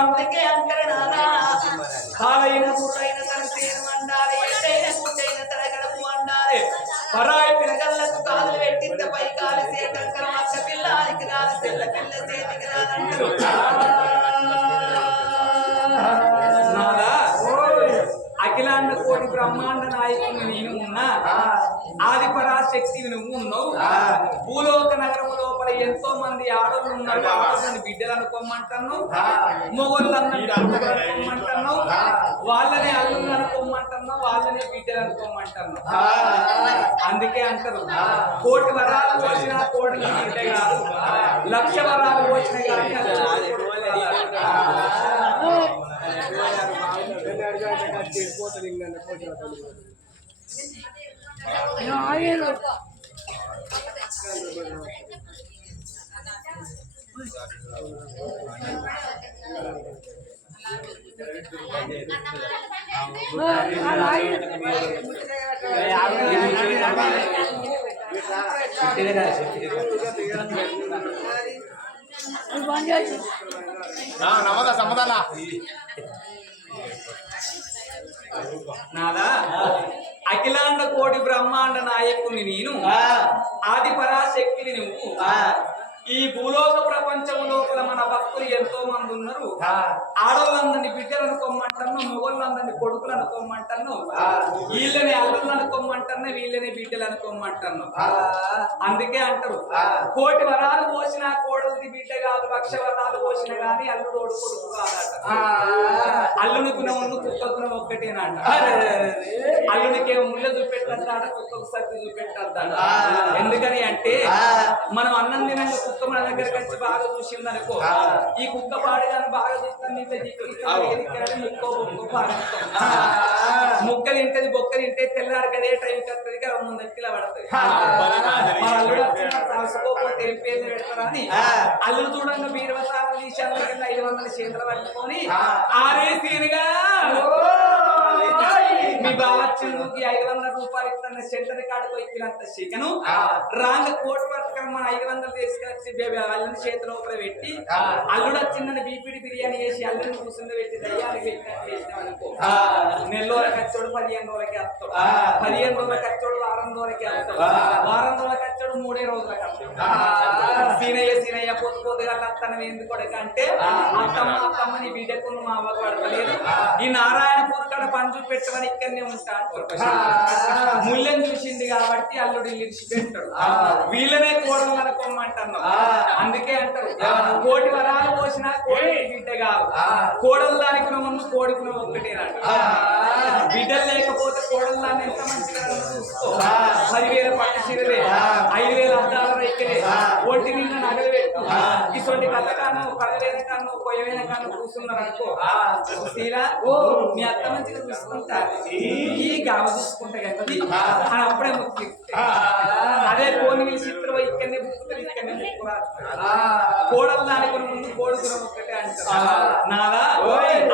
అందుకే అంకరనాదా కాలైన గుర్రైన తన సేను అండాలి ఎట్టైన గుడ్డైన తన గడపు అండాలి పరాయి పిల్లగల్లకు కాలు పెట్టింత పై కాలి సేటంకరం అక్క పిల్లానికి రాదు తెల్ల పిల్ల చేతికి రాదంటారు అఖిలాండ కోటి బ్రహ్మాండ నాయకుని నేను ఉన్నా ఆది పరాశక్తివి నువ్వు ఉన్నావు భూలోక నగరం లోపల ఎంతో మంది ఆడోళ్ళు ఉన్నారు ఆడోళ్ళని బిడ్డలు అనుకోమంటాను మొగోళ్ళందరినీ అనుకోమంటాను వాళ్ళనే అల్లుళ్ళు అనుకోమంటాను వాళ్ళనే బిడ్డలు అనుకోమంటాను అందుకే అంటారు కోటి వరాలు పోసిన కోటి బిడ్డ కాదు లక్ష వరాలు పోసిన కానీ నాదా అఖిలాండ కోటి బ్రహ్మాండ నాయకుని నేను ఆది పరాశక్తిని నువ్వు ఈ భూలోక ప్రపంచం లోపల మన భక్తులు ఎంతో మంది ఉన్నారు ఆడోళ్ళందరినీ బిడ్డలు అనుకోమంటాను మొగోళ్ళందరినీ కొడుకులు అనుకోమంటాను వీళ్ళని అల్లుళ్ళు అనుకోమంటాను వీళ్ళని బిడ్డలు అనుకోమంటాను అందుకే అంటారు కోటి వరాలు పోసిన కోడలిది బిడ్డ కాదు లక్ష వరాలు పోసిన గాని అల్లుడు కొడుకు కాదట అల్లునికున్న ఉన్న కుక్కకున్న ఒక్కటేనంట అల్లునికేమో ముళ్ళ చూపెట్టద్దాడ కుక్కకు సత్తి చూపెట్టద్దాడ ఎందుకని అంటే మనం అన్నం తినంగా కుక్క మన దగ్గరకు వచ్చి బాగా చూసింది అనుకో ఈ కుక్క పాడగానే బాగా చూస్తాను ముక్క తింటది బొక్క తింటే తెల్లారు కదే టైం కత్తది కదా ముందు కిలా పడుతుంది రాసుకోకపోతే ఏం పేర్లు పెడతారా అని అల్లుడు చూడంగా బీరవసాలు తీసి 500 చేతులు పట్టుకొని ఆరే తీరుగా మీ బాలచ్చుకి 500 రూపాయలు ఇస్తున్న సెంటర్ కాడకు ఇచ్చినంత చికెను రాంగ కోటి వర్తకం 500 తీసుకొచ్చి అల్లుని చేతి లోపల పెట్టి అల్లుడు వచ్చిందని బీపీడి బిర్యానీ చేసి అల్లుని కూర్చుని పెట్టి దయ్యానికి పెట్టినట్టు చేసినాం అనుకో నెల్లూరు ఖర్చోడు 15 రోజులకి వస్తాడు 15 రోజుల ఖర్చోడు వారం రోజులకి వస్తాడు వారం రోజుల ఖర్చోడు 3 రోజులకి వస్తాడు సీనయ్య పొద్దుగా అత్తనం ఎందుకు అంటే అత్తమ్మ నీ బిడ్డకు మా అవ్వకు పడతలేదు ఈ నారాయణపూర్ కాడ పంచు పెట్టమని ఇక్కడనే ఉంటాడు ముళ్ళని చూసింది కాబట్టి అల్లుడు ఇడిచిపెట్టాడు వీళ్ళనే కోడలు అనుకోమంటాను అందుకే అంటారు కోటి వరాలు పోసినా కోడి బిడ్డ కాదు కోడలు దానికి ముందు కోడికి ఒక్కటేనాడు బిడ్డలు లేకపోతే కోడలు దాన్ని ఎంత మంచిగా చూసుకో 10,000 పట్టు చీరలే 5,000 అద్దాల రైతులే ఒంటి నిండా నగలు పెట్టు ఇటువంటి కథ కాను పడవేన కాను పొయ్యవేన కాను కూర్చున్నారు అనుకో తీరా నీ అత్త మంచిగా చూసుకుంటారు ఈ గావ చూసుకుంటా కదా అని అప్పుడే ముక్తి అదే కోని చిత్రం ఇక్కడనే బుక్కుతారు ఇక్కడనే ముక్కురాదు కోడలు దానికి ముందు కోడుకున్న ఒక్కటే అంటారు నాదా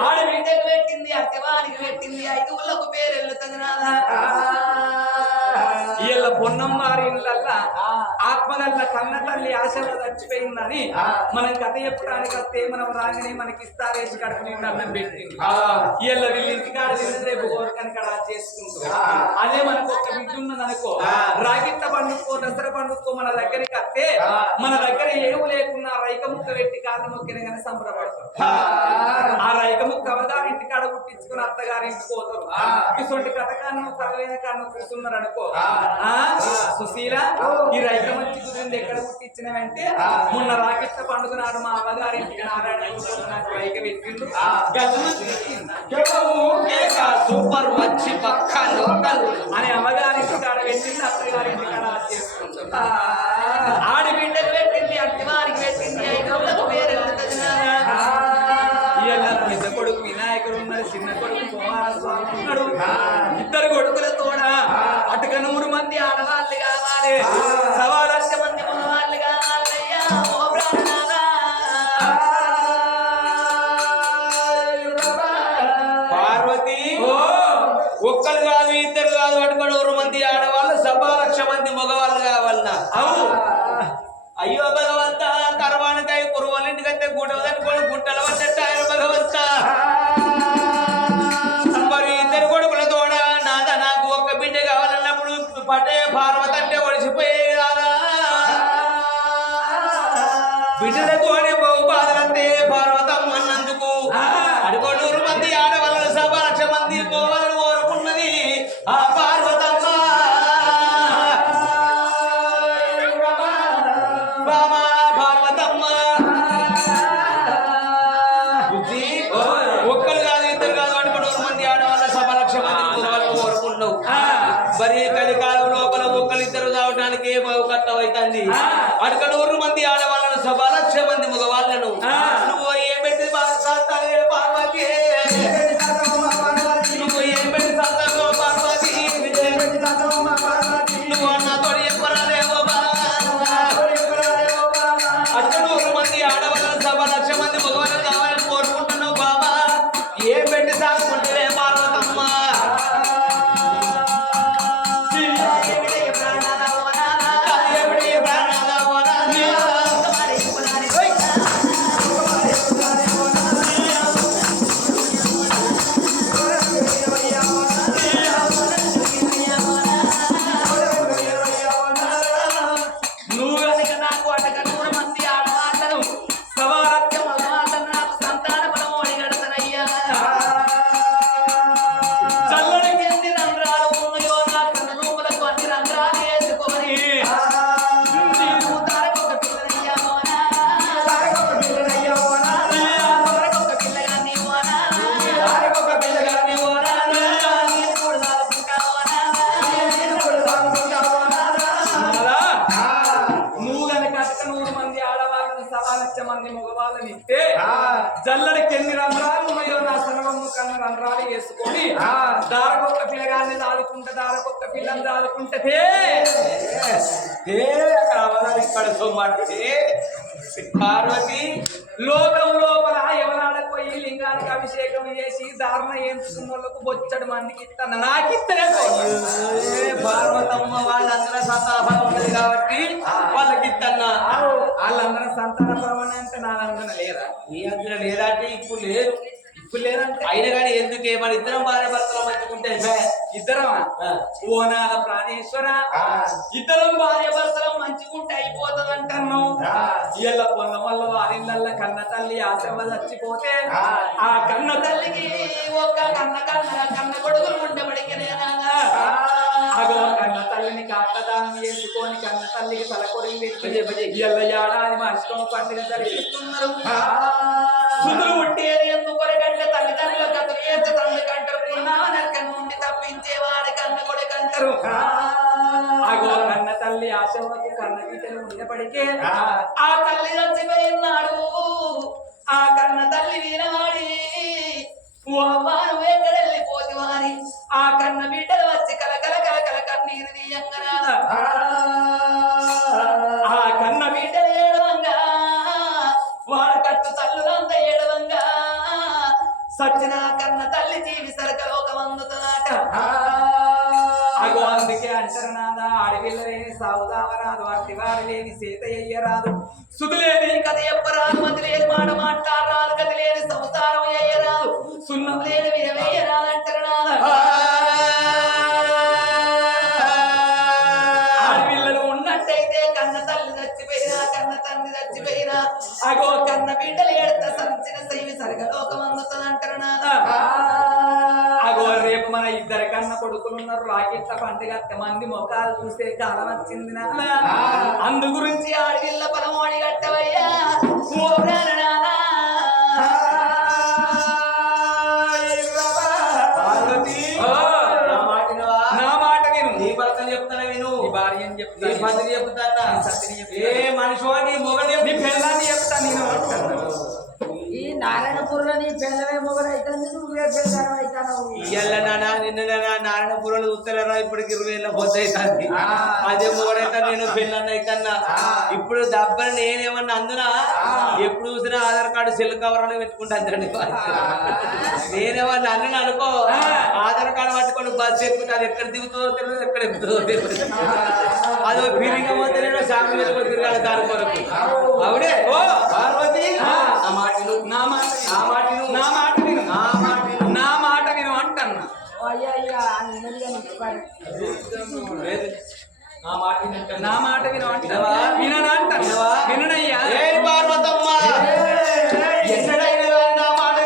ఆడ బిడ్డకు పెట్టింది అత్తవానికి పెట్టింది 5 ఊళ్ళకు పేరు వెళ్ళుతుంది నాదా వీళ్ళ పొన్నం వారి ఇళ్ళల్లా ఆత్మగల్ల కన్న తల్లి ఆశలో చచ్చిపోయిందని మనం కథ చెప్పడానికి వస్తే మనం రాగానే మనకి ఇస్తారేసి కడుపు నిండా అన్నం పెట్టింది వీళ్ళ వీళ్ళ ఇంటికాడ రేపు కోరికని కడ చేసుకుంటారు అదే మనకు ఒక బిడ్డ ఉన్నది అనుకో రాగిట్ట పండుకో దసరా పండుకో మన దగ్గరికి వస్తే మన దగ్గర ఏమి లేకున్నా రైక ముక్క పెట్టి కాళ్ళు మొక్కిన కానీ సంబరపడతారు ఆ రైక ముక్క అవగారి ఇంటికాడ పుట్టించుకుని అత్తగారి ఇంటికి పోతారు ఇటువంటి కథ కాను కలవేన కాను కూర్చున్నారు అనుకో సుశీల ఈ రైతు మంచి గురించి ఎక్కడ పుట్టించినవంటే మొన్న రాకెట్ల పండుగ నాడు మా అమ్మగారింటికి నారాయణ నాకు రైక పెట్టిండు సూపర్ మంచి పక్క లోకల్ అని అమ్మగారింటి కాడ పెట్టింది అత్తగారింటి కాడ చేసుకుంటాం ఆడబిడ్డకు పెట్టింది అత్తవారికి పెట్టింది 5 రోజులకు పేరు పెద్ద కొడుకు వినాయకుడు ఉన్నాడు చిన్న కొడుకు కుమారస్వామి ఉన్నాడు ఇద్దరు కొడుకుల తోడ అటుక 100 మంది ఆడవాళ్ళు కావాలి 1,00,000 మంది మగవాళ్ళు కావాలయ్యా ఓ బ్రాహ్మణాలా పార్వతి ఒక్కరు కాదు ఇద్దరు కాదు అటుక 100 మంది ఆడవాళ్ళు 1,00,000 మంది మగవాళ్ళు కావాలన్నా అవు అయ్యో భగవంత కర్వానికై కురువాళ్ళ ఇంటికైతే గుట్టలు గుంటల వచ్చేట అవుతుంది అడకనూరు మంది ఆడవాళ్ళను సభ 1,00,000 మంది మగవాళ్ళను నువ్వు ఏం పెట్టి పార్వతి నువ్వు ఏం పెట్టి సాతావో పార్వతి నువ్వు నాతో చెప్పరాదేవో అడకనూరు మంది ఆడవాళ్ళను సభ 1,00,000 మంది మగవాళ్ళను కావాలని కోరుకుంటున్నావు బాబా ఏం పెట్టి సాగుకుంటే పార్వతమ్మ జల్లడికి ఎన్ని రంధ్రాలు ఉన్నాయో నా సర్వము కన్న రంధ్రాలు వేసుకొని దారకొక్క పిల్లగాన్ని దాడుకుంటే దారకొక్క పిల్లని దాడుకుంటే ఇక్కడ సొమ్మంటే పార్వతి లోకం లోపల ఎవరాడకు పోయి లింగానికి అభిషేకం చేసి దారుణ ఏంచుకున్న వాళ్ళకు బొచ్చడు మందికి ఇస్తాను నాకు ఇస్తలే పార్వతమ్మ వాళ్ళందరూ సంతాపం ఉన్నది కాబట్టి వాళ్ళకి ఇస్తన్నా వాళ్ళందరూ సంతాన ప్రమాణం అంటే నా అందరూ లేరా నీ అందరూ లేదా అంటే ఇప్పుడు లేదు ఇప్పుడు లేదంటే అయినా కానీ ఎందుకే మన ఇద్దరం భార్య భర్తలు మంచుకుంటే ఇద్దరమా ఓనాల ప్రాణేశ్వర ఇద్దరం భార్య భర్తలు మంచుకుంటే అయిపోతుంది అంటాను ఇళ్ళ పొన్న వల్ల వారిళ్ళ కన్న తల్లి ఆశవ చచ్చిపోతే ఆ కన్న తల్లికి ఒక కన్న కొడుకులు ఉండబడికి అగో కన్న తల్లిని కాకదానం చేసుకొని కన్న తల్లికి తల కొడుకు పెట్టి ఇళ్ళ ఏడాది మనిషితో పండుగ జరిపిస్తున్నారు సుదులు ఉట్టేది ఎందుకొరకంటే తల్లిదండ్రుల గతులు చేస్తే తండ్రి కంటారు పున్నానరకం నుండి తప్పించేవాడి కన్న కొడుకు అంటారు అగో కన్న తల్లి ఆశవకు కన్న బిడ్డలు ఉండబడికే ఆ తల్లి చచ్చిపోయినాడు ఆ కన్న తల్లి వీరవాడి నువ్వు ఎక్కడ వెళ్ళిపోతివాని ఆ కన్న బిడ్డలు వచ్చి కలకల కలకల కన్నీరు తీయంగనాల ఆ కన్న బిడ్డలు ఏడవంగా వాడ కట్టు తల్లులంతా ఏడవంగా సచ్చిన కన్న తల్లి జీవి సరకలోకం అందుతుందట అగో అందుకే అంటారు నాదా అడవిలో లేని సాగుదావరాదు అట్టివారు లేని సీత అయ్యరాదు సుదులేని కథ చెప్పరాదు మంది లేని మాట మాట్లాడరాదు గది లేని సంసారం అయ్యరాదు సున్నం లేని వినవేయరాదు అంటారు నాదా ఆడపిల్లలు ఉన్నట్టయితే కన్న తల్లి చచ్చిపోయినా కన్న తండ్రి చచ్చిపోయినా అగో కన్న బిడ్డలు ఏడత సంచిన సైవి సరగలోకం అందుతుంది అంటారు నాదా అగో రేపు మన ఇద్దరు కన్న కొడుకులు ఉన్నారు రాకెట్ల పండుగ మంది మొఖాలు చూసే కాలం వచ్చింది నాన్న అందు గురించి ఆడపిల్ల పరమోడి కట్టవయ్యా ఓ ప్రాణనాథా నా మాట విను నీ భర్త చెప్తానా విను నీ భార్య అని చెప్తా భర్తని చెప్తానా ఏ మనిషి నీ మొగని నీ పిల్లాన్ని చెప్తా నేను ఈ నారాయణపూర్లో నీ పిల్లవే మొగలైతే నువ్వే పిల్లలు అవుతావు నిన్న నారాయణపురంలో చూస్తారా ఇప్పటికి 20 ఏళ్ళ పోతాయి అదే మొగడైతే నేను పిల్లన్న అయితన్నా ఇప్పుడు దబ్బని నేనేమన్నా అందున ఎప్పుడు చూసినా ఆధార్ కార్డు సెల్ కవర్ అని పెట్టుకుంటాను నేనేమన్నా అన్న అనుకో ఆధార్ కార్డు పట్టుకొని బస్సు ఎక్కుతా అది ఎక్కడ దిగుతుందో తెలియదు ఎక్కడ ఎక్కుతుందో తెలియదు అదో ఫీలింగ్ పోతే నేను శాంతి వెళ్ళిపోయి తిరగాలి దాని కొరకు అవునే ఓ పార్వతి నా మాట నా మాట నా మాట నా మాట విను నా మాట నా మాట విను అంటన్నా నా మాట విను అంటావా విననా వినయ్యా పార్వతమ్మ ఎక్కడైనా నా మాట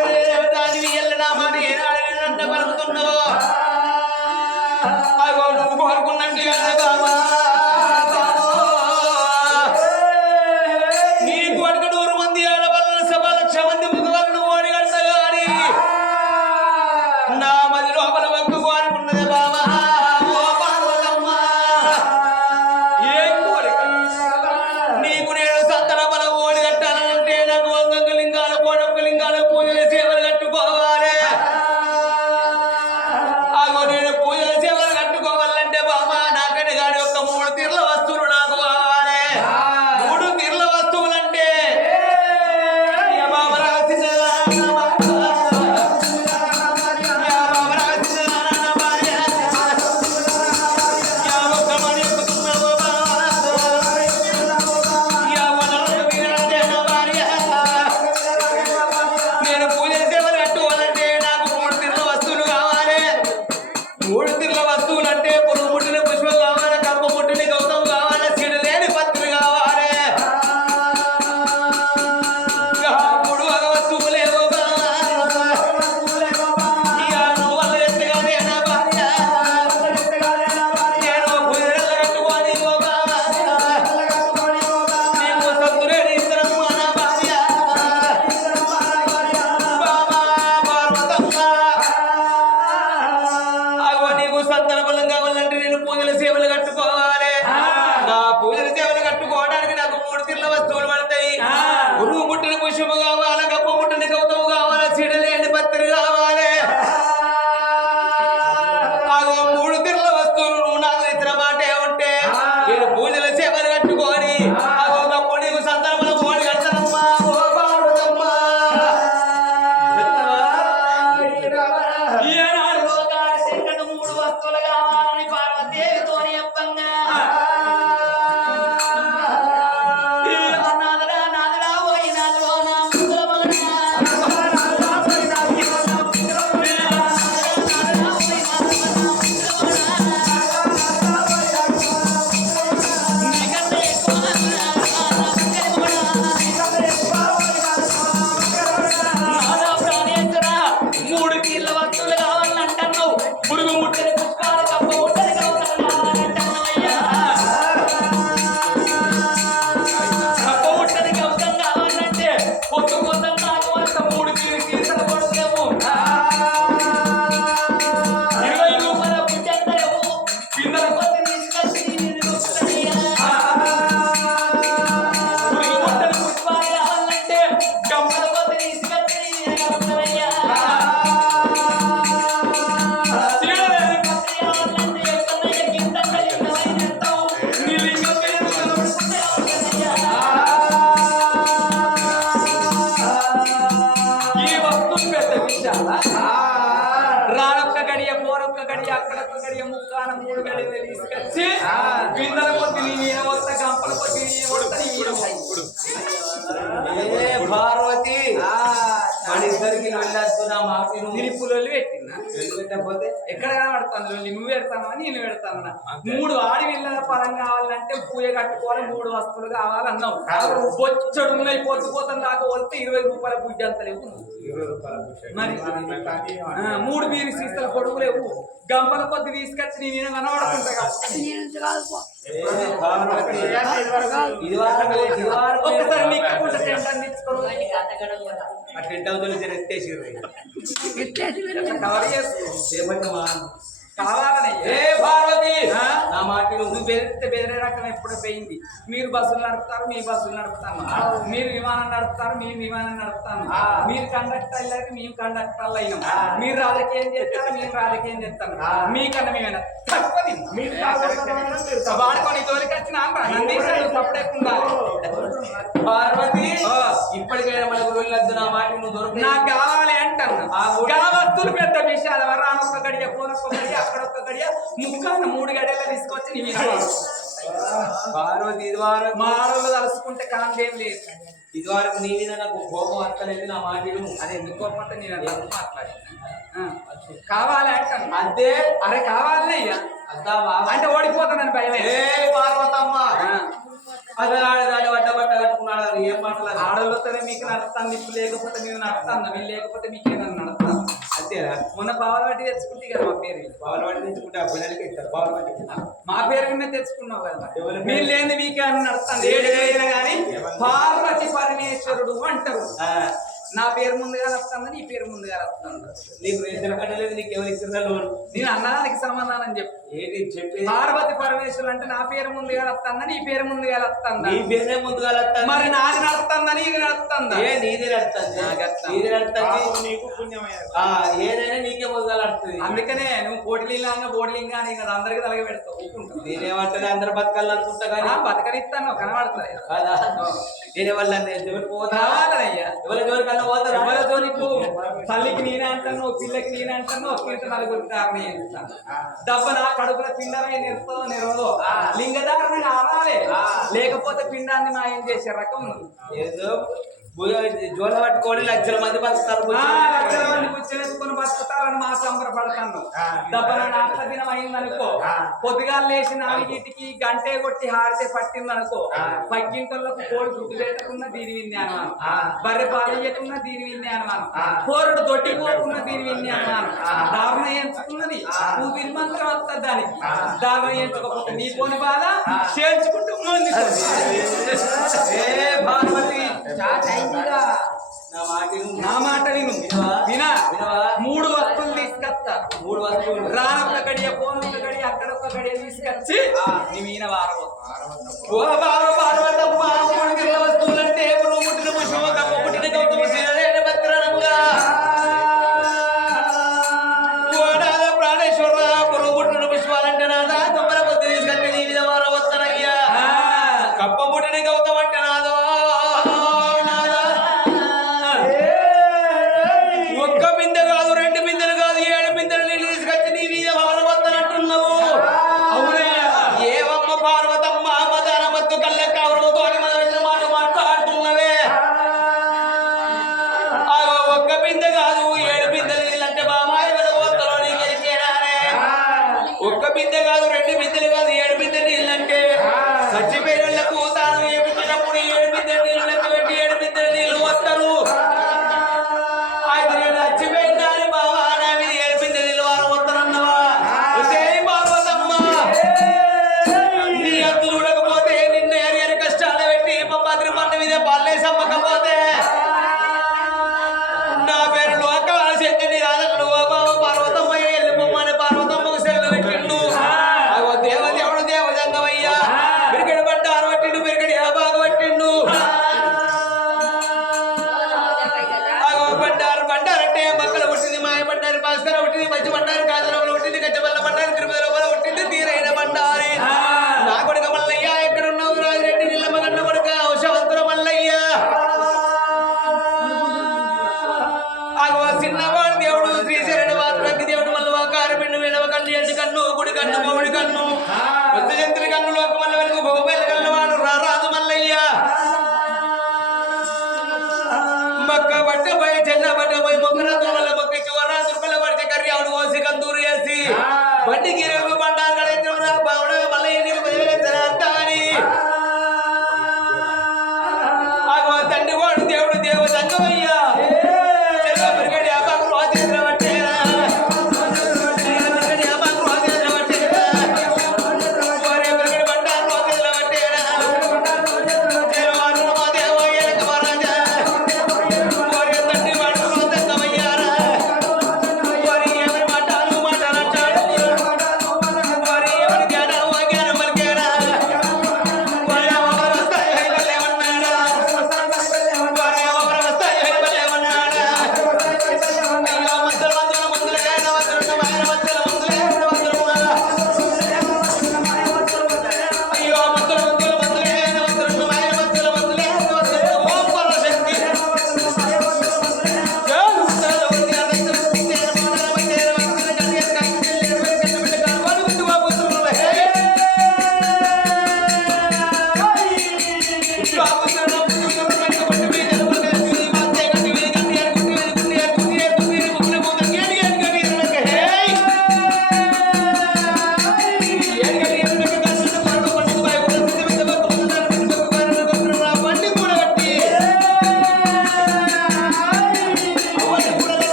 దాని నా మాట ఏనాడంట పలుకుతున్నావో అగో నువ్వు కోరుకున్నట్టు బాబా నీకు 100 మంది ఆడవాళ్ళ సభ 1,00,000 మంది మగవాళ్ళను ఓడిగడతా గాని నా మది లోపల వంకు కోరుకున్నదే బాబా ఓ పార్వతమ్మ ఏం కోరిక కాదా రానొక్క గడియ పోరొక్క గడియ అక్కడొక్క గడియ ముక్కాన 3 గడియలు తీసుకొచ్చి పిల్లల కొద్ది నీ ఈయన వస్త గంపల కొద్ది నీ వస్త నీ ఈయన ఏ పార్వతి మన ఇద్దరికి వెళ్ళొస్తున్నా మాకు నిలుపులు పెట్టినా పెట్టకపోతే ఎక్కడ కనబడతాను నువ్వు పెడతానా నేను పెడతానా 3 ఆడి పిల్లల పరం కావాలంటే పూజ కట్టుకోవాలి 3 వస్తువులు కావాలన్నావు బొచ్చడు ఉన్నాయి పొద్దుపోతాం దాకా వస్తే 20 రూపాయల బుడ్డి అంత లేవు మరి 3 బీరి సీసాల పొడుగు లేవు గంపల కొద్ది తీసుకొచ్చి నీ నేను కనబడుతుంటా ఒక్కసారి నీకుండా టెంట్ ఇచ్చుకోవాలి కవర్ చేసుకో కావాలని ఏ పార్వతి నా మాటలు నువ్వు బెదిరితే బెదిరే రకం ఎప్పుడో పోయింది మీరు బస్సులు నడుపుతారు మీ బస్సులు నడుపుతాను మీరు విమానం నడుపుతారు మేము విమానం నడుపుతాను మీరు కండక్టర్ అయ్యారు మేము కండక్టర్లు అయినాం మీరు రాజకీయం చేస్తారు మేము రాజకీయం చేస్తాను మీకన్నా మేమైనా తక్కువని మీరు వాడుకొని తోలికి వచ్చిన తప్పలేకుండా పార్వతి ఇప్పటికైనా మనకు వెళ్ళొద్దు నా మాట నువ్వు దొరక నాకు కావాలి అంటాను వస్తువులు పెద్ద విషయాలు రానొక్క గడియ పోనొక్క గడియ అక్కడొక్క గడియ ముక్కాన 3 గడియలు తీసుకొచ్చి నీ పార్వతి ఇది వారం మా ఆడవాళ్ళు తలుసుకుంటే కాందేం లేదు ఇది వరకు నీ మీద నాకు కోపం అక్కలేదు నా మాటలు అది ఎందుకు కోపంతో నేను అలా మాట్లాడి కావాలి అంటాను అంతే అరే కావాలనే అయ్యా అంతా అంటే ఓడిపోతానని భయమే ఏ పార్వతమ్మ అదే వడ్డ బట్ట కట్టుకున్నాడు అది ఏం మాట్లాడాలి ఆడవాళ్ళతోనే మీకు నడుస్తాను ఇప్పుడు లేకపోతే మీరు నడుస్తాను మీరు లేకపోతే మీకేమన్నా నడుస్తాను అంతేనా మొన్న పావుల వాటి తెచ్చుకుంటే కదా మా పేరు పావుల వాటి తెచ్చుకుంటే ఆ పిల్లలకి ఇస్తారు పావుల వాటి మా పేరు కింద తెచ్చుకున్నావు కదా మీరు లేని మీకే అన్న నడుస్తాను ఏదైనా కానీ పార్వతి పరమేశ్వరుడు అంటారు నా పేరు ముందుగా వస్తాను నీ పేరు ముందుగా వస్తాను నీకు రేషన్ కట్టలేదు నీకు ఎవరు ఇచ్చిన లోన్ నేను అన్నదానికి సమాధానం చెప్పు ఏంటి చెప్పి పార్వతి పరమేశ్వరుడు అంటే నా పేరు ముందుగా వస్తాను నీ పేరు ముందుగా వస్తాను నీ పేరే ముందుగా వస్తాను మరి నాది నడుస్తుందా నీది నడుస్తుందా ఏ నీది నడుస్తుంది నీది నడుస్తుంది నీకు ఏదైనా నీకే ముందుగా నడుస్తుంది అందుకనే నువ్వు కోటిలింగా బోడిలింగా అని కదా అందరికి తలగ పెడతావు నేనేమంటే అందరు బతకాలనుకుంటా కానీ బతకనిస్తాను కనబడతాయి కదా నేనే వాళ్ళ రావాలయ్యా ఎవరికన్నా పోతారు ఎవరితో నీకు తల్లికి నేనే అంటాను పిల్లకి నేనే అంటాను ఒక్కింట 4 కారణం చేస్తాను దెబ్బ నా కడుపుల పిండమే నిరుతుందో నిరవదో లింగధారణ కావాలి లేకపోతే పిండాన్ని మాయం చేసే రకం ఏదో జోల పట్టుకొని లక్షల మంది బతుకుతారు లక్షల మంది కూర్చొని బతుకుతారని మా సంబరపడతాను దెబ్బన నాట్ల దినం అయిందనుకో పొద్దుగా లేచి 4కి గంటే కొట్టి హాడితే పట్టిందనుకో పక్కింటోళ్ళకు కోడి గుడ్డు పెట్టకున్న దీని వింది అనుమానం బర్రె పాలు ఇయ్యకున్న దీని వింది అనుమానం కోరుడు దొడ్డిపోకున్న దీని వింది అనుమానం దారుణ ఎంచుకున్నది నువ్వు విన్మంత్రం వస్తుంది దానికి దారుణ ఎంచుకోకపోతే నీ పోని బాధ చేర్చుకుంటూ ఉంది భానుమతి నా మాట విను వినా 3 వస్తువులు తీసుకొస్తా 3 వస్తువులు రానొక్క గడియ పోనొక్క గడియ అక్కడొక్క గడియ తీసుకొచ్చి నీ మీన వస్తువులంటే పుట్టిన పుట్టిన గౌతమ ప్రాణేశ్వర పురుగు పుట్టిన పుష్పాలంటే నాదా తొమ్మల పొద్దు తీసుకొచ్చి నీ మీద వారం వస్తానయ్యా కప్ప పుట్టిన గౌతమ అంటే నాదో ఒక్క బిందె కాదు 2 బిందెలు కాదు 7 బిందెలు నీళ్ళు తీసుకొచ్చి నీ మీద వారం వస్తానంటున్నావు అవునయ్యా ఏవమ్మ పార్వతమ్మ మదన మత్తు కళ్ళె కవరుతో అని మన వచ్చిన మాట మాట్లాడుతున్నవే ఒక్క బిందె కాదు 7 బిందెలు నీళ్ళంటే బామాయ వెళ్ళబోతారో నీకు ఎరికేనానే ఒక్క బిందె కాదు 2 బిందెలు కాదు 7 బిందె నీళ్ళంటే చచ్చిపోయినకు తాను ఏపించినప్పుడు 7 బిందె నీళ్ళకి పెట్టి 7 బిందె నీళ్ళు వస్తారు అయితే నేను చచ్చిపోయిందని బావా నా మీద 7 బిందె నీళ్ళు వారు వస్తానన్నవా పార్వతమ్మ నీ అంతు చూడకపోతే నిన్న ఎరియని కష్టాలు పెట్టి పంపాత్రి పంట మీద పల్లె సమ్మకపోతే నా పేరు లోకాల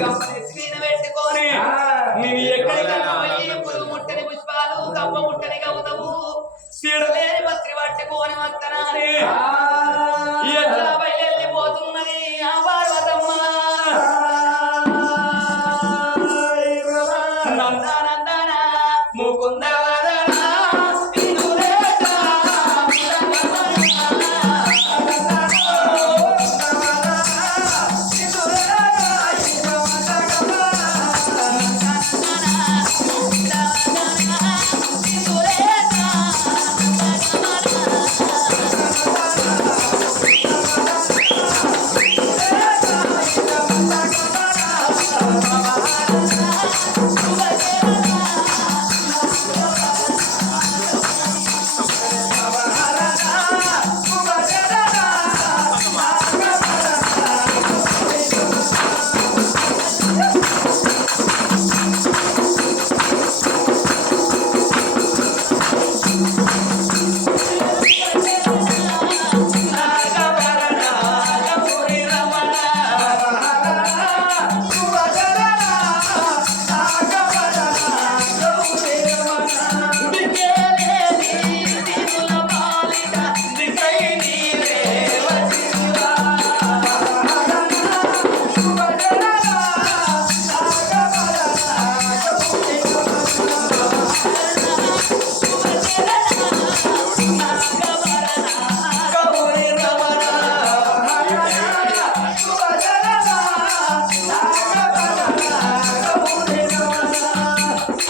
గంపనేసి మీద పెట్టుకొని నేను ఎక్కడికైనా పోయి పురుగు ముట్టని పుష్పాలు కప్ప ముట్టని గౌతము సీడలేని పత్రి పట్టుకొని వస్తనాని ఎట్లా బయలుపోతున్నది ఆ పార్వతమ్మ నందనందన ముకుంద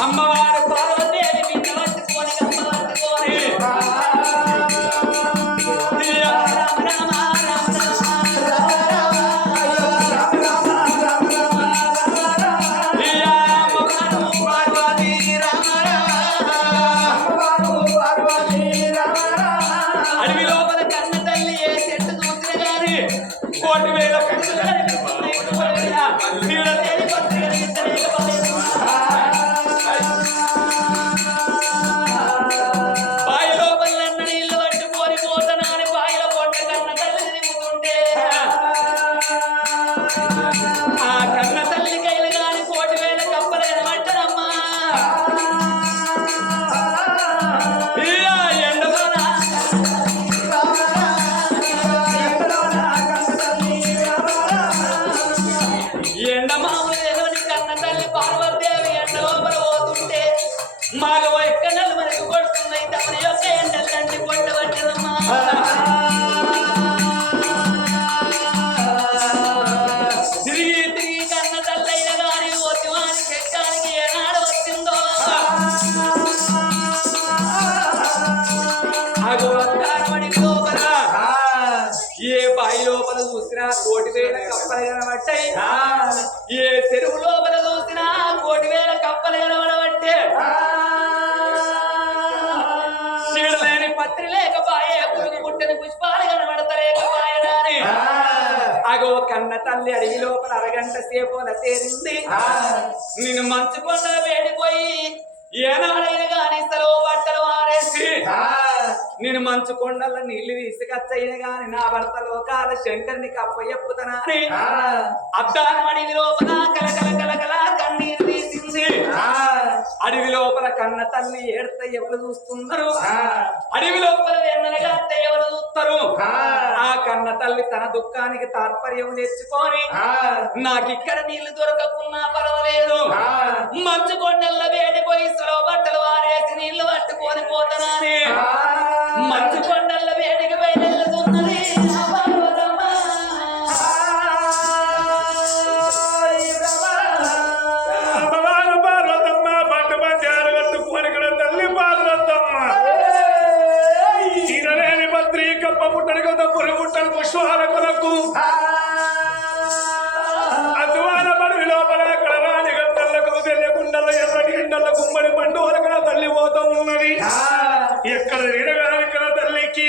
అమ్మవారు పార్వతీదేవి మీద పట్టుకొని గంప పట్టుకొని రామ రామ రామ అడవి లోపల కన్న తల్లి ఏ చెట్టు చూసిన గాని 1,000 పురుగులు కనిపిస్తున్నాయి. సీడలేని పత్రి కనిపించలేకపోలేదు. బాయి లోపల నీళ్లు పట్టుకొని పోతనాని బాయిలో పొట్ట కన్న తల్లి తిరుగుతుంటే ఆ కన్న తల్లి కైలు గాని 1,000 కప్పలు కనబట్టనమ్మా ఎండమావులేని కన్న తల్లి పార్వతీదేవి ఎండ లోపల పోతుంటే మాకు ఎక్కడలు మనకు కొడుతున్నాయి తమని యొక్క ఎండలు తండ్రి కొట్టవచ్చదమ్మా తిరిగి తిరిగి కన్న తల్లి అయిన గాని ఒత్తివాని చెక్కానికి ఏనాడు వచ్చిందో అగోత్తారమడి లోపల ఏ బాయి లోపల చూసినా 1,000 కప్పలు కనబట్టాయి. ఏ చెరువు లోపల చూసినా 1,000 కప్పలు కనబడబట్టే సీడలేని పత్రి లేకపాయే పురుగు పుట్టని పుష్పాలు కనబడతలేకపాయని అగో కన్న తల్లి అడవి లోపల అరగంట సేపు తేరింది. నేను మంచు కొండల వేడిపోయి ఏనాడైనా గాని సెలవు బట్టలు ఆరేసి నేను మంచు కొండల నీళ్లు తీసుకొచ్చైనా గాని నా భర్త లోకాల శంకర్ని కప్పయ్యప్పుతనాని అద్దాన అడవి లోపల కలకల కలకల కన్నీరు తీసింది. అడవి లోపల కన్న తల్లి ఏడ్త ఎవరు చూస్తున్నారు, అడవి లోపల వెన్నెలగా ఎవరు చూస్తారు. ఆ కన్న తల్లి తన దుఃఖానికి తాత్పర్యం తెచ్చుకొని నాకిక్కడ నీళ్లు దొరకకున్నా పర్వాలేదు, మంచు కొండల్లో వేడిపోయి సెలవు బట్టలు వారేసి నీళ్లు పట్టుకొని పోతనాని మంచు కొండల్లో వేడికి బయలుతున్నది. పార్వతమ్మ పట్టపంచాలు కట్టుకొని తల్లి పార్వతమ్మ తీరలేని పత్రి కప్ప పుట్టని కొత్త పురుగు పుట్టని పుష్పాల కొరకు అద్వాన పడివి లోపల కడరాని గట్టలకు తెలియకుండల ఎర్రటి ఎండల గుమ్మడి పండు వరకు తల్లి పోతా ఉన్నది. ఎక్కడ ఇక్కడ తల్లికి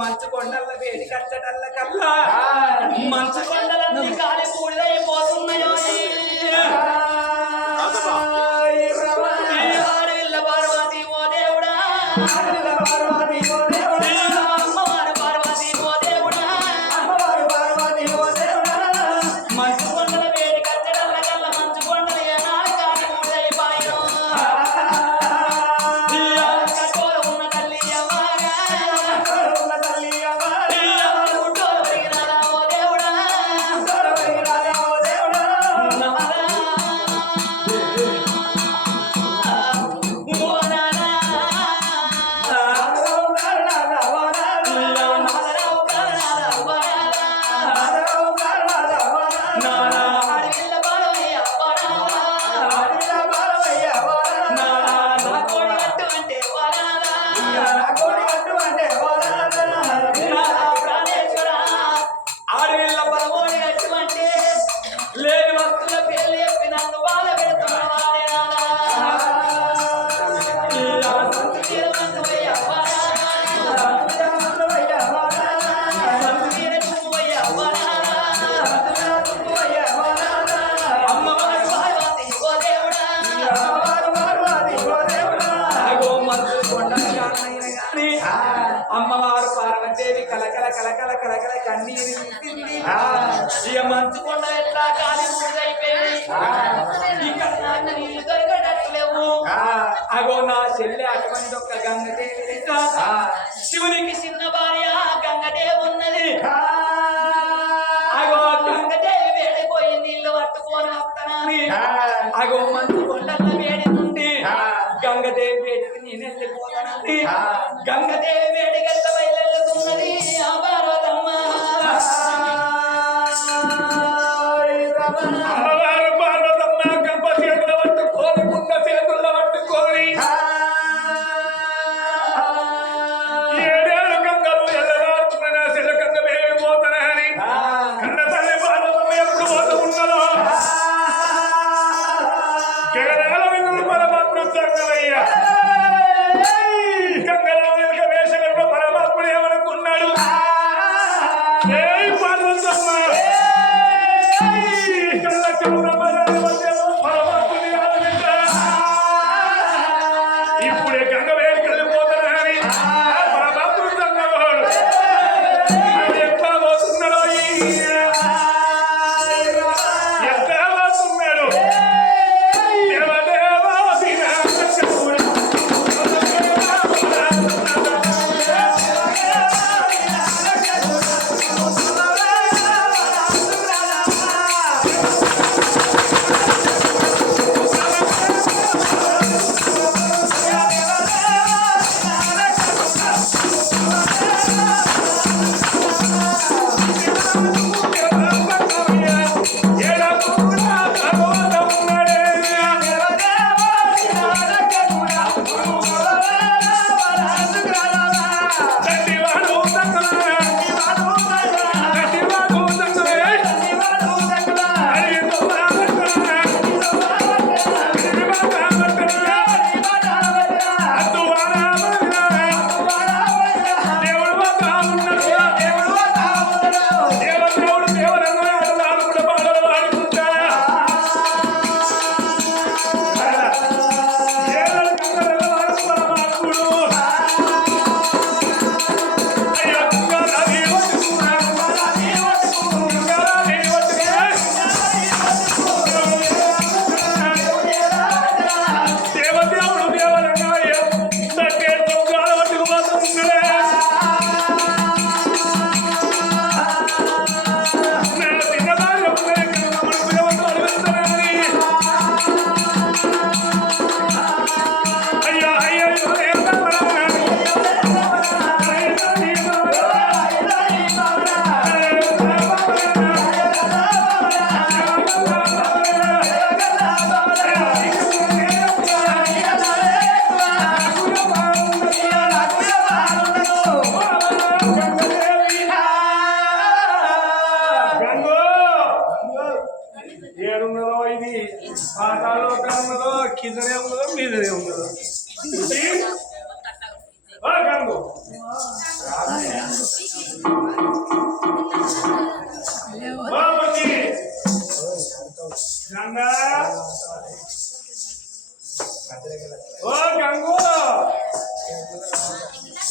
మంచు కొండల వేడి కచ్చటల్ల కల్లా మంచు కొండలన్నీ కాలి పూడిదైపోతున్నాయో పార్వతి ఓ దేవుడా అమ్మవారు పార్వతి ఓ దేవుడా మంచు కొండల వేడి కచ్చటల్ల కల్లా మంచు కొండలు ఏనా కాలి పూడిదైపాయో కఠోర ఉన్న తల్లి అమ్మారా గుడ్డోలు పెరిగినారా ఓ దేవుడా లేని వస్తువుల పేర్లు చెప్పి నన్ను బాధ అమ్మవారు పార్వతీదేవి కలకల కలకల కలకల కన్నీరు తీసింది. ఇక మంచు కొండ ఎట్లా కాలి మూడైపోయింది. ఇక్కడ నాకు నీళ్లు దొరకటట్లేవు. అగో నా చెల్లె అటువంటి ఒక గంగదేవి లెక్క. శివునికి చిన్న భార్య గంగదేవి ఉన్నది. అగో గంగదేవి వేడిపోయి నీళ్లు పట్టుకొని వస్తానని అగో మంచు కొండల వేడి నుండి గంగదేవి వేడికి నేను వెళ్ళిపోతానని గంగదేవి వేడిగల్ల బయలుతున్నది ఆ పార్వతమ్మ. అమ్మవారు పార్వతమ్మ గంప చేతులు పట్టుకొని ముంద చేతుల్లో పట్టుకొని ఏడేళ్ళు గంగలు ఎల్లవారుతున్నా శిల గంగ వేగిపోతానని కన్న తల్లి పార్వతమ్మ ఎప్పుడు పోతూ ఉన్నదో జగనాల విందులు పరమాత్మ జంగమయ్య గంగలో వెనుక వేషంలో పరమాత్ముడు ఏమనుకున్నాడు? పార్వతమ్మ కళ్ళ చౌరమ్మ మధ్యలో పరమాత్ముని ఆలోచించా ఇప్పుడే గంగ వేడికి వెళ్ళిపోతానని పరమాత్ముడు జంగమవాడు ఎట్లా పోతున్నాడో ఎట్లా పోతున్నాడు దేవదేవా దినాచూడా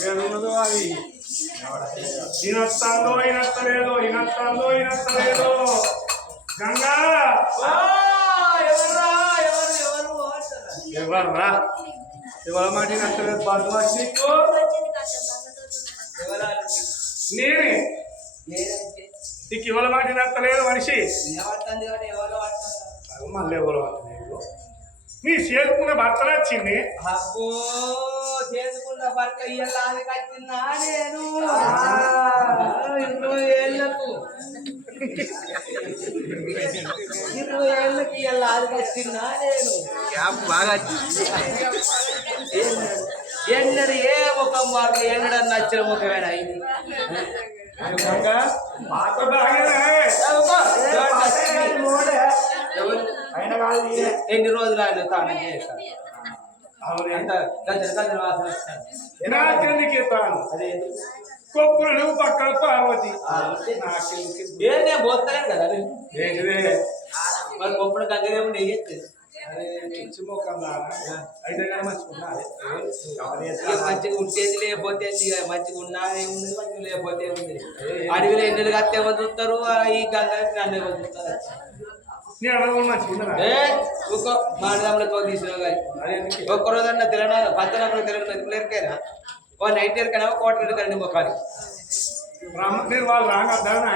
ఏడున్నదో అది ఈనొస్తాందో ఈనొస్తలేదో ఈనొస్తాందో ఈనొస్తలేదో గంగా ఎవర్రా ఎవరి మాట నచ్చలేదు బద్మాష్ నీకు నేనే నీకు ఎవరి మాట నచ్చలేదు మనిషి మళ్ళీ ఎవరు లేదు నీ చేసుకున్న భర్త నచ్చింది అబ్బో చేసుకున్న భర్త ఇయ్యాలకి వచ్చిందా నేను 20 ఏళ్ళకు 20 ఏళ్ళకి ఇయ్యాలకి వచ్చిందా నేను బాగా ఎన్నడు ఏ ముఖం వాడు ఎన్నడని నచ్చిన ముఖమేనా ఇది పాత బాగానే ఎన్ని రోజులు ఆయన తాను గజల వాసన నాకెందుకు అదే కొప్పులు పక్కన పార్వతి నేను పోతాను కదా ఏంటిదే మరి గొప్పడు గంగనే ఉండి మంచిగా ఉంటేది లేకపోతే మంచిగా ఉన్నా ఉంది మంచిగా లేకపోతే ఉంది అడవిలో ఎన్నెలు కత్తే చూస్తారు ఈ గంగ నన్ను చూస్తారు ఒక్క మాడదాంలో తీసుకున్నావు కానీ ఒక్కరోజు అన్న తెలంగాణ పచ్చనప్పుడు తెలంగాణ ఓ నైట్ ఎరకనా కోట కండి మొక్కలు నేను వాళ్ళు రాగద్దానా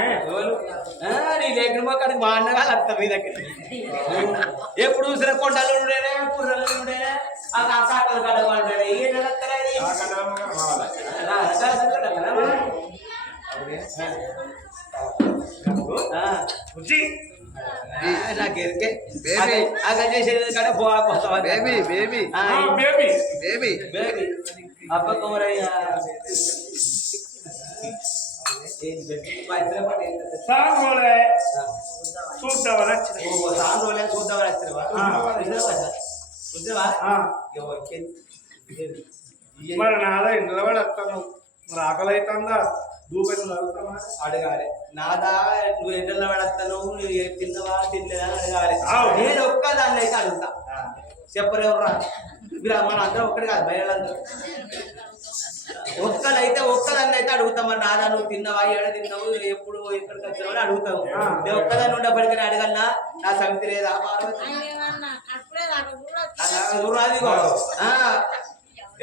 నీ దగ్గర మొక్కడికి మా అన్నగాలు వస్తాం మీ దగ్గర ఎప్పుడు చూసిన కొండలు ఉండేనే పుర్రలు ఉండేనే ఆ కాకలు కడగంటాడే ఏ నాకు ఎరికే చేసేది కానీ baby baby baby baby baby అబ్బ కుమరయ్య మరి నాదా నిలబడి వస్తాను మరి ఆకలి అవుతుందా దూపైన అడగాలి నాదా నువ్వు ఎండలో పడతాను నువ్వు తిన్నవా తినలేదా అని అడగాలి నేను ఒక్కదాన్ని అయితే అడుగుతా చెప్పరేవరా మన అందరం ఒక్కటి కాదు బయలందరూ ఒక్కలైతే ఒక్కదాన్ని అయితే అడుగుతాం మరి నాదా నువ్వు తిన్నావా ఏడ తిన్నావు ఎప్పుడు ఎక్కడికి వచ్చావు అని అడుగుతావు నేను ఒక్కదాన్ని ఉండేప్పటికీ అడగన్నా నా సమితి లేదా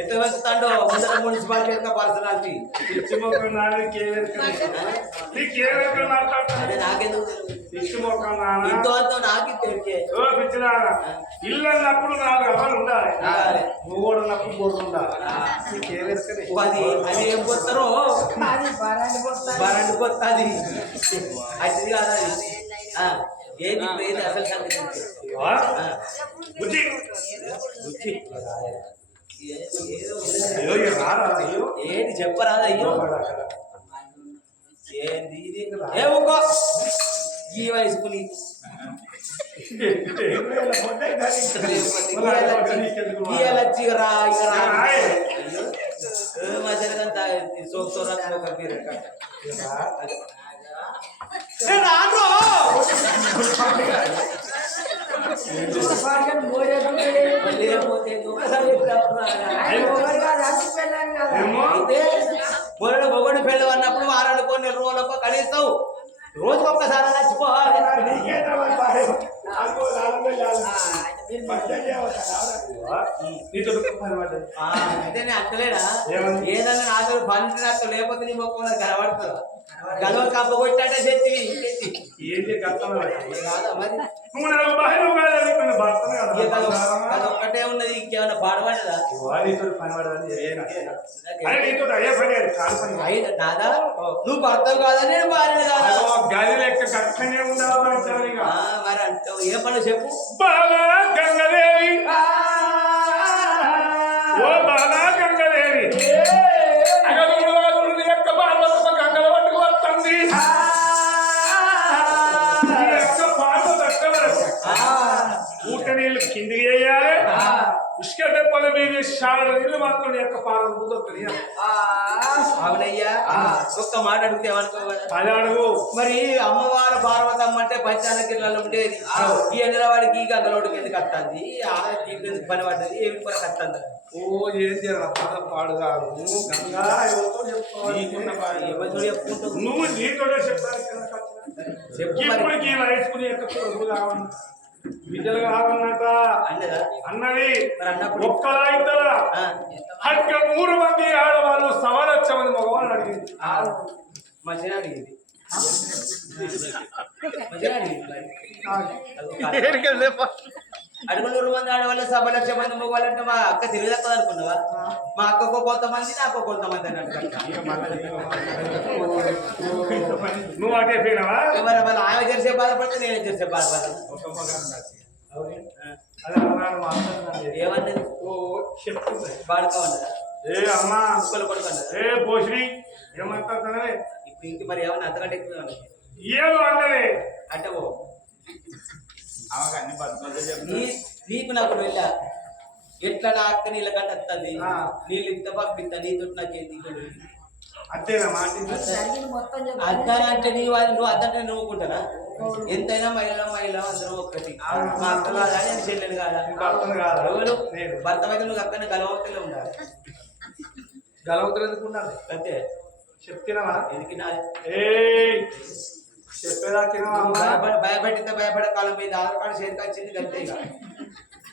ఎట్లా వెళ్తాడో ముందర మున్సిపాలిటీ యొక్క పర్సనాలిటీ అదే నాకెందుకు ఇంతో అంతో నాకు తెలిసే ఇల్లు అన్నప్పుడు 4 అవ్వాలి ఉండాలి నువ్వు కూడా ఉన్నప్పుడు 3 ఉండాలి అది అది ఏం పోతారో బరండి పోతుంది అది కాదు అది ఏది ఏది అసలు ఏంటి చెప్పరాదు అయ్యో ఏంది ఏ ఒక్కో ఈ వయసుకు నీకు రా మధ్యకంతా సోక్సోరా పేరు మొగడు పెళ్ళి అన్నప్పుడు వారానికి కొన్ని రోజులకు కనీస్తావు రోజుకు ఒక్కసారి నచ్చిపోవాలి అంటేనే అక్కలేడా ఏదన్నా నాకు బండి నాకు లేకపోతే నీ మొక్క కనబడుతుంది గలవ కప్ప కొట్టాడే చెప్తివి ఏంటి కాదా మరి అదొక్కటే ఉన్నది ఇంకేమైనా పాడబడ్డదా నాదా నువ్వు భర్తవు కాదా నేను భార్య కాదా గది లెక్క కక్కనే ఉండాలి మరి అంటావు ఏ పని చెప్పు బాలా గంగదేవి ఓ బాలా గంగదేవి అగదుడు యొక్క పార్వతమ్మ గంగల పట్టుకు వస్తుంది ఊట నీళ్ళు కిందికి వేయాలి ఉష్క దెబ్బలు మీది శారద నీళ్ళు మాత్రం నీ యొక్క పాలన కుదరదు. అవునయ్యా ఒక్క మాట అడిగితే ఏమనుకోవాలి అది అడుగు. మరి అమ్మవారు పార్వతమ్మ అంటే పంచానగిరిలో ఉండేది ఈ ఎండలవాడికి ఈ గంగలోడికి ఎందుకు కట్టాలి ఎందుకు పని పడ్డది ఏమి పని కట్టాలి ఓ ఏం చేయాలి పాదం పాడుగా గంగా ఎవరితో చెప్పుకోవాలి. ఎవరితో చెప్పుకుంటూ నువ్వు నీతోనే చెప్పాలి. చెప్పు మరి. ఇప్పటికీ వయసుకుని యొక్క కొడుకు కావాలి బిడ్డలు కావాలన్నట అన్నదా అన్నది. మరి అన్నప్పుడు ఒక్కలా ఇద్దరా అక్కడ 3 మంది ఆడవాళ్ళు 1,00,000 మంది మగవాళ్ళు అడిగింది. మంచిగా అడిగింది మంచిగా అడిగింది అడుగు 100 మంది ఆడవాళ్ళు 1,00,000 మంది మగవాళ్ళంటే మా అక్క తెలియదక్కదు అనుకున్నావా మా అక్కకు కొంతమంది నాకు కొంతమంది అన్నట్టు నువ్వు అటే పోయినావా? మరి వాళ్ళ ఆమె చేసే బాధపడితే నేను చేసే బాధపడతాను ఏమన్నది ఓ చెప్తుంది. బాడుకోమన్నదా ఏ అమ్మా కుక్కలు కొడుకున్నదా ఏ పోషిని ఏమంటారు ఇప్పుడు ఇంక మరి ఏమన్నా అంతకంటే ఎక్కువ ఏదో అన్నది అంటే ఓ నీకు నాకు వెళ్ళా ఎట్లా నా అక్క నీళ్ళ కంటే వస్తుంది నీళ్ళు ఇంత పంపిస్తా నీతో నాకేంది అంతేనా మాట జరిగింది మొత్తం చెప్పు. అద్దా అంటే నీ వాళ్ళు నువ్వు అద్దంటే నువ్వుకుంటానా ఎంతైనా మహిళ అందరూ ఒక్కటి మా అక్క కాదా నేను చెల్లెలు కాదా అర్థం కాదు. ఎవరు నేను భర్త అయితే నువ్వు అక్కనే గలవతలే ఉండాలి గలవతులు ఎందుకున్నాను అంతే చెప్తున్నావా? ఎందుకు నాది ఏ చెప్పేదాకినా భయపడితే భయపడే కాలం మీద ఆధార్ కార్డు చేతికి వచ్చింది అంతే ఇక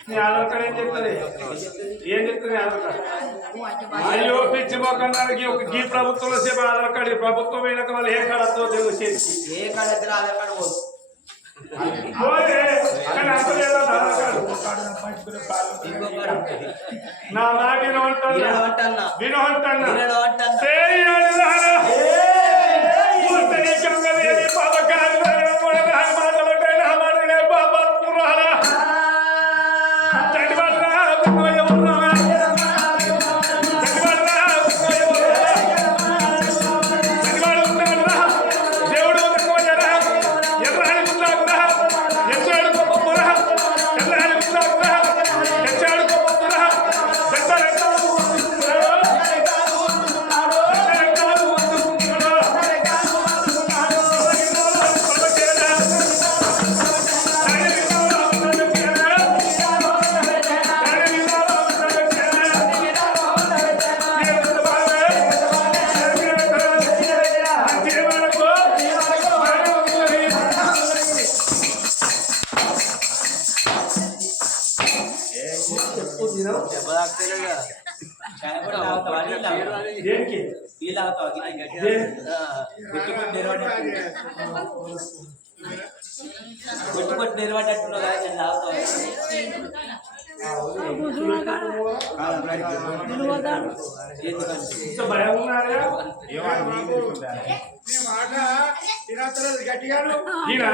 నీ ఆధార్ కార్డు ఏం చెప్తుంది? ఏం చెప్తుంది ఆధార్ కార్డు? అయ్యో పిచ్చి మొక్కడానికి ఒక గీ ప్రభుత్వంలో సేపు ఆధార్ కార్డు ఈ ప్రభుత్వం అయినాక వాళ్ళు ఏ కార్డు వస్తుందో తెలుగు చేసి ఏ కార్డు వచ్చినా ఆధార్ కార్డు పోదు కానీ అంత లేదా ఆధార్ కార్డు ఇంకో కార్డు ఉంటుంది నా మాట వినవంటన్నా వినవంటన్నా వినవంటన్నా దేనికి కొట్టుకొట్టి నిలబడ్డట్టున్నావు కదా నేను తాగుతావు భయం ఉన్నారా? ఈయన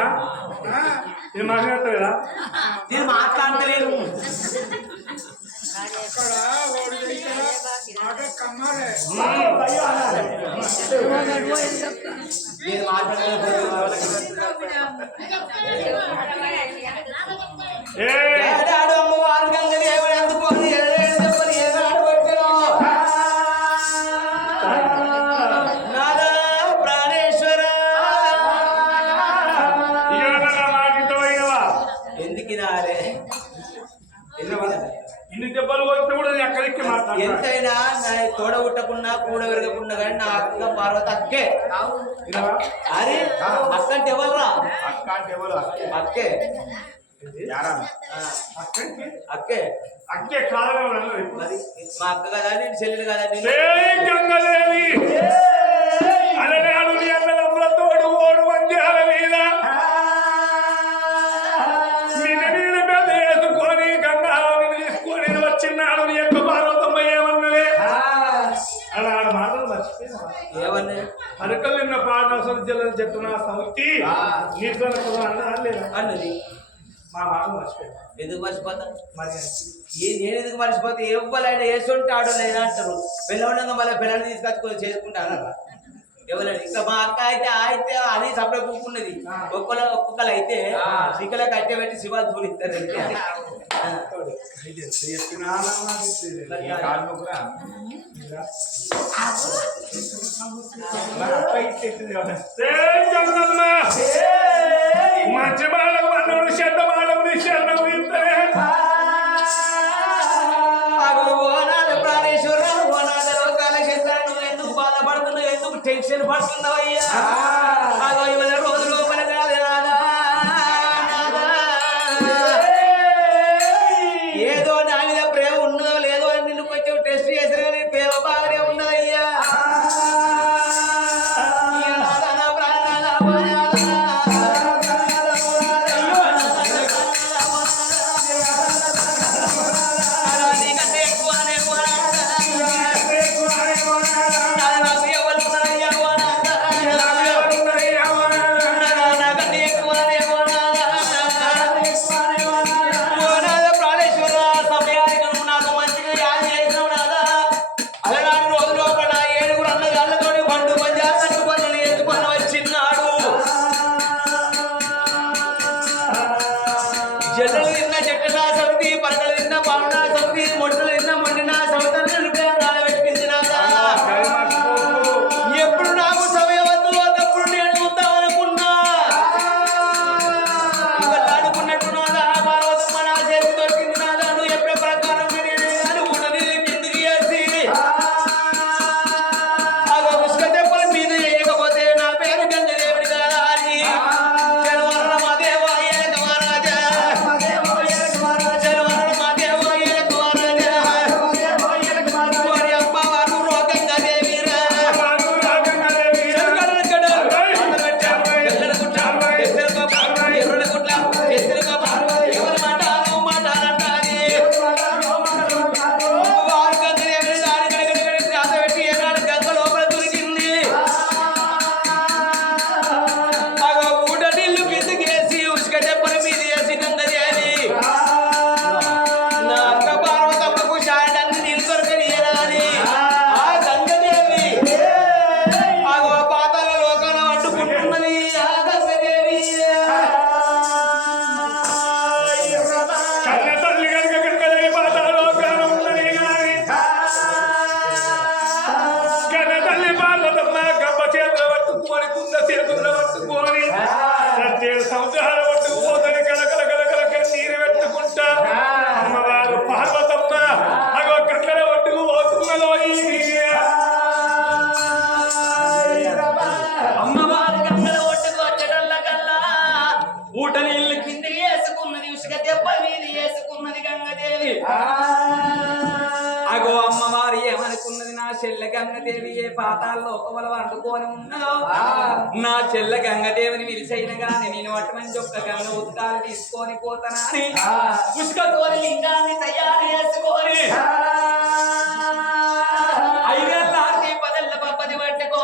నేను మాట్లాడతారా? నేను మాట్లాడతలేను నేను మాట్లాడలేదు అమ్మవారు గంగని ఏమని అందుకోని చెప్పని ఏనాడు పెట్టను నాదా ప్రాణేశ్వర ఎందుకు నాలే ఇన్ని దెబ్బలు కొట్టి కూడా ఎక్కడికి మాట్లాడతాను. ఎంతైనా నా తోడ ఉట్టకున్నా కూడా విరగకున్నా కానీ నా అక్క పార్వతి అక్కే అరే అక్క అంటే ఎవర్రా అక్కే అక్కే అక్కే కాలం మరి మా అక్క కదా నేను చెల్లెలు కదా గంగదేవి అలనాడు నీ అన్నదమ్ముల తోడు ఓడు వంజాల మీద నిన్ను నీళ్ళు మీద వేసుకొని గంగారావుని తీసుకొని వచ్చినాడు నీ యొక్క పార్వతమ్మ ఏమన్నదే అలాంటి మాటలు మర్చిపోయినా ఏమన్నా అరకలు నిన్న పాఠశాల జిల్లాలు చెప్తున్న సౌతి నీతో లేదా అన్నది మా మాటలు మర్చిపోయినా ఎందుకు మర్చిపోతా మరి నేను ఎందుకు మర్చిపోతే ఎవ్వరైనా వేసుంటాడు లేదా అంటారు పిల్లవడంగా మళ్ళీ పిల్లల్ని తీసుకొచ్చుకొని చేసుకుంటాను ఎవరైనా ఇంకా మా అక్క అయితే అని సపరేట్ కూకున్నది ఒక్కొక్కరు అయితే శిఖల కట్టె పెట్టి శివాలు పూనిస్తారు మంచి బాణం అన్నోడు చెడ్డ బాణం శరణం ఇస్తారే ప్రాణేశ్వరరావు ఓనాడు లోకాల క్షేత్రాన్ని నువ్వు ఎందుకు బాధపడుతున్నావు ఎందుకు టెన్షన్ పడుతున్నావు అయ్యా అగో ఇవాళ రోజు లోపల కాదు నాదా ఏదో నా మీద ప్రేమ ఉన్నదో లేదో అని నిన్ను కొంచెం టెస్ట్ చేసిన కానీ ప్రేమ బాగానే ఉన్నదయ్యా జల్లలు తిన్న చెట్టునా సమితి పరకలు తిన్న పావునా సమితి మొట్టలు తిన్న మొండినా సమితను పెట్టింది ఎప్పుడు నాకు సమయం వద్దు అప్పుడు నేను చూద్దామనుకున్నా అనుకున్నట్టు నాదా పార్వతమ్మ నా చేతి దొరికింది నాదా నువ్వు ఎప్పుడే ప్రకారం కానీ ఉండని కిందికి వేసి అదో పుష్క తెప్పల మీద వేయకపోతే నా పేరు గంగదేవుడి కదా అని సంవత్సరాల పట్టుకు పోతని కలకల కలకల కన్నీరు పెట్టుకుంటా అమ్మవారు పార్వతమ్మ అగో కక్కల పట్టుకు పోతున్నదో అమ్మవారి గంగల ఒట్టుకు వచ్చటల్ల కల్లా ఊట నీళ్లు కిందికి వేసుకున్నది ఉసుక దెబ్బ మీద వేసుకున్నది గంగదేవి అగో అమ్మవారి ఏమనుకున్నది నా చెల్ల గంగదేవి ఏ పాతాల్లో ఒకవల వండుకొని ఉన్నదో నా చెల్ల గంగదేవిని విరిచైన గాని నేను అటువంటి ఒక్క గంగ ఉత్కాలు తీసుకొని పోతానని ఉసుకతోని లింగాన్ని తయారు చేసుకొని